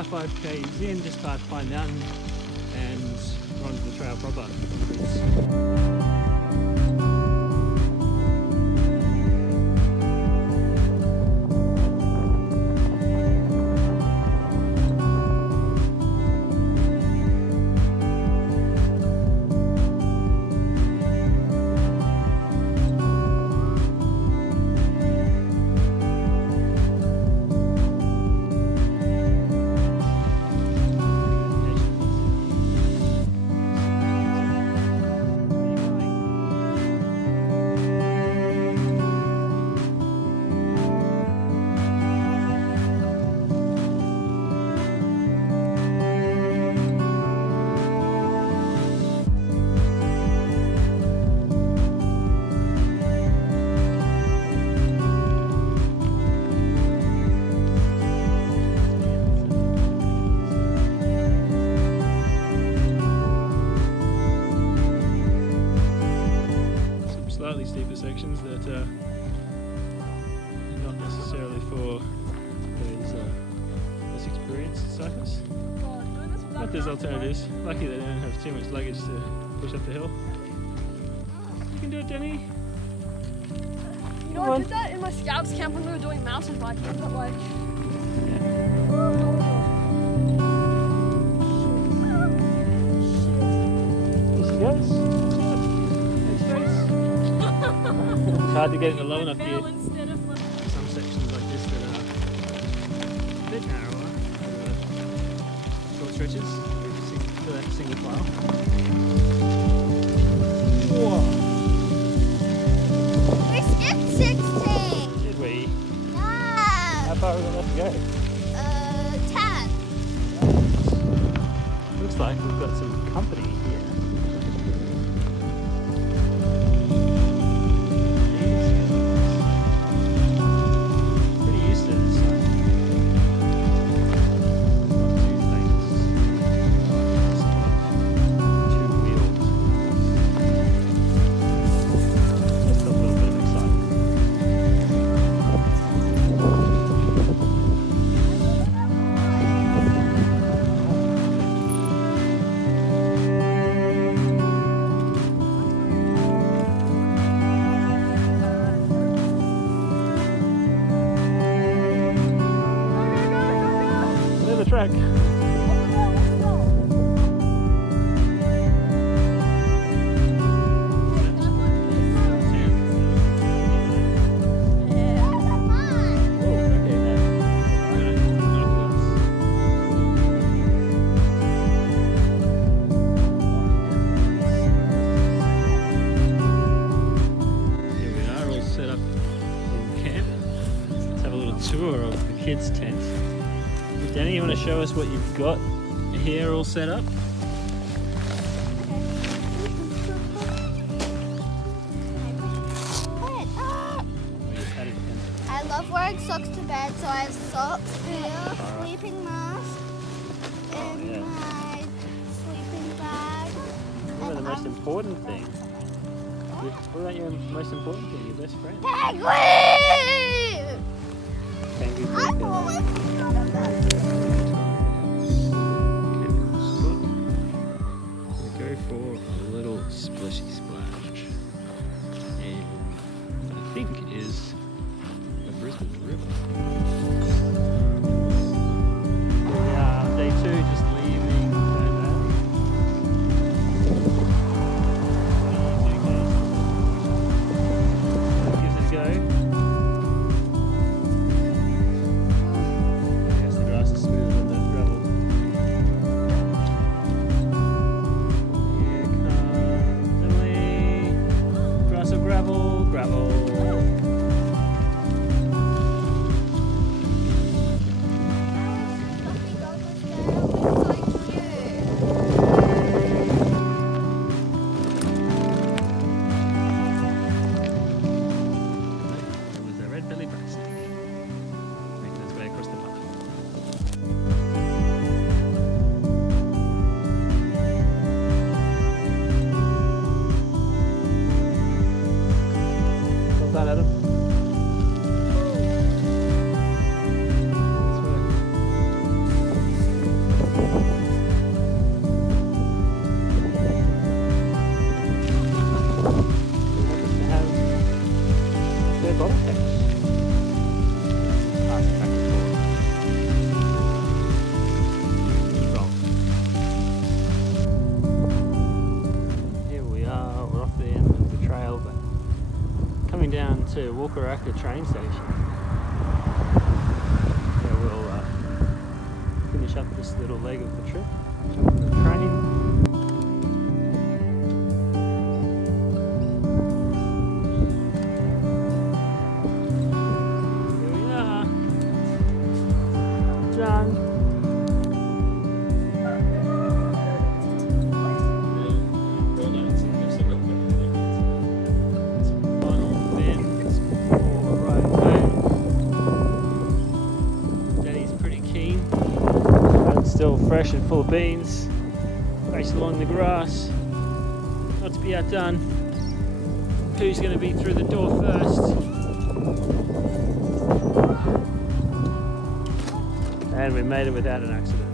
about 5 k's in, just type Pine Mountain and we're onto the trail proper. Slightly steeper sections that are not necessarily for those less experienced cyclists. But there's alternatives. Lucky they don't have too much luggage to push up the hill. You can do it, Danny. You know, I did that in my scouts camp when we were doing mountain biking, but like... Here she goes. It's hard to get into low enough gear. Some sections like this that are a bit narrower, short stretches, for that single file. Whoa! We skipped 16! Did we? No! How far have we got left to go? 10. Looks like we've got some company here. Track. Tour of the kids' tent. Danny, you want to show us what you've got here all set up? I love wearing socks to bed, so I have socks here, sleeping mask, and my sleeping bag. What about the most important thing? What about your most important thing, your best friend? Penguin! Penguin. I've always thought of that. Go for a little splishy splash, and I think is the Brisbane River. Yeah, day 2, just leaving Fernvale. Give it a go. to Walkaracka train station. Yeah, we'll finish up this little leg of the trip. Jump on the train. Here we are. Done. Still fresh and full of beans, raced along the grass, not to be outdone. Who's going to be through the door first? And we made it without an accident.